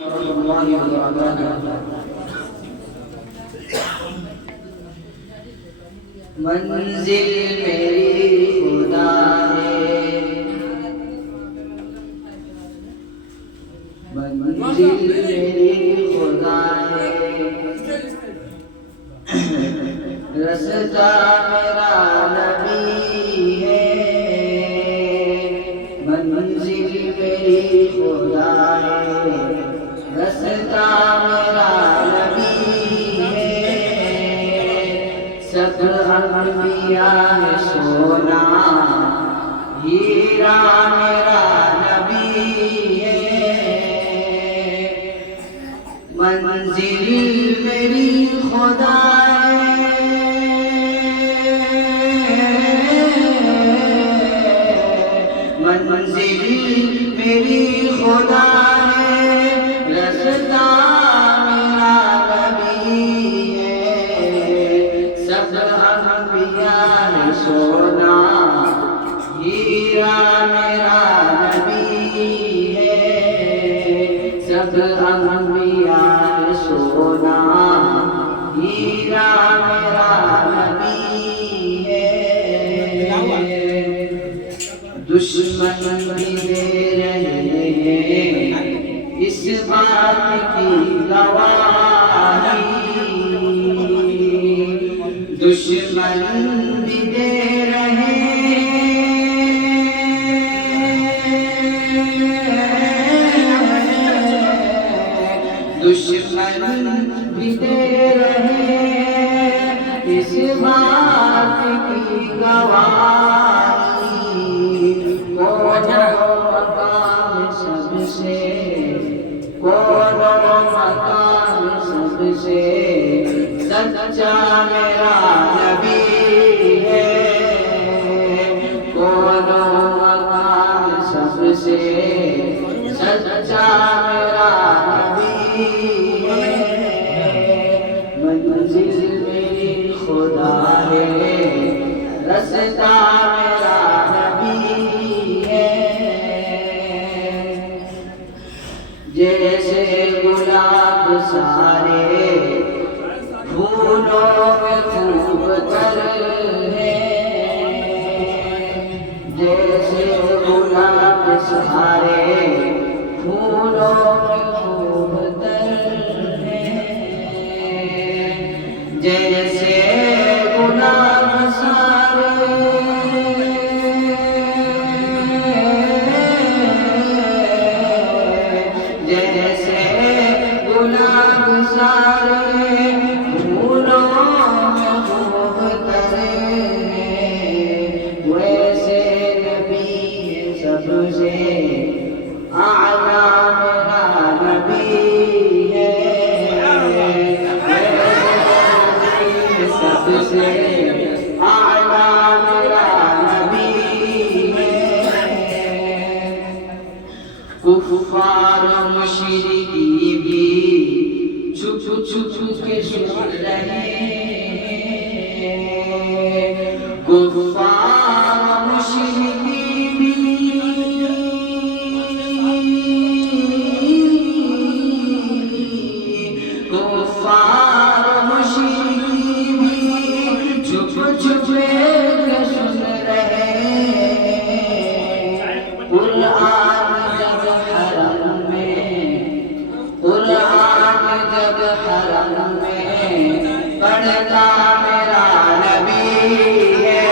मंजिल मेरी खुदा है, मंजिल मेरी खुदा है, रास्ता मेरा नबी है। मंजिल मेरी खुदा है, रास्ता मेरा नबी है। सब अंबिया में सोना हीरा मेरा नबी है। मंजिल मेरी खुदा है, मंजिल मेरी खुदा है, रास्ता मेरा नबी है। सब अंबिया ने सोना हीरा मेरा नबी है। सब अंबिया ने सोना हीरा मेरा नबी है। दुश्मन भी दे रहे हैं इस बात की गवाही, दुश्मन भी दे रहे दुश्मन भी दे रहे इस बात की गवाही। मकाम सबसे मकाम सबसे सच्चा मेरा नबी है। मकाम सबसे सच्चा मेरा नबी है। मंजिल मेरी खुदा है, रास्ता मेरा नबी है। जैसे गुलाब सारे फूलों में खूब तर है, जैसे गुलाब सारे फूलों में खूब तर है। जैसे गुलाब सारे जैसे गुलाब सारे फूलों में खूब तरे, वैसे नबी सबसे आला मेरा नबी है। सबसे आला मेरा नबी है। कुफार मुशरिकी भी छुप छुप के सुन रहे, कुफार मुशरिकी भी कुफार मुशरिकी भी छुप छुप के सुन रहे। कुरान जब हरम में, कुरान जब हरम में पढ़ता मेरा नबी है।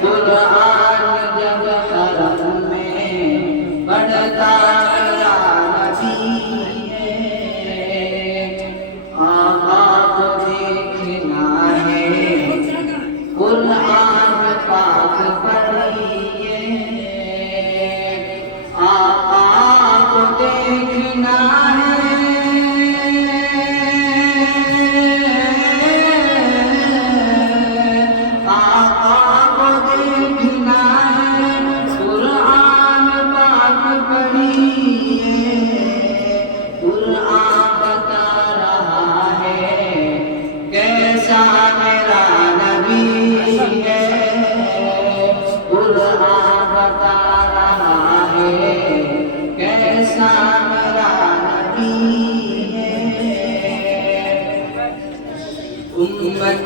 कुरान जब हरम में पढ़ता मेरा नबी है। आका को देखना है, कुरान पाक पढ़िए। आका को देखना है,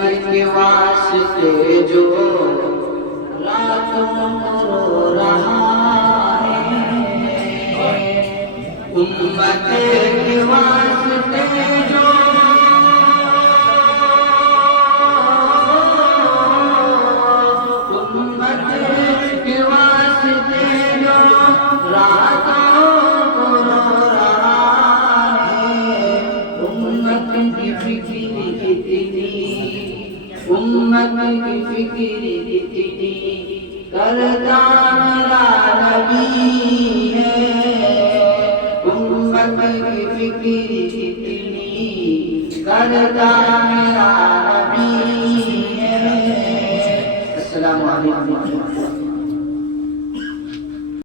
के वास्ते जो रातों रो रहा है, उम्मत के वास्ते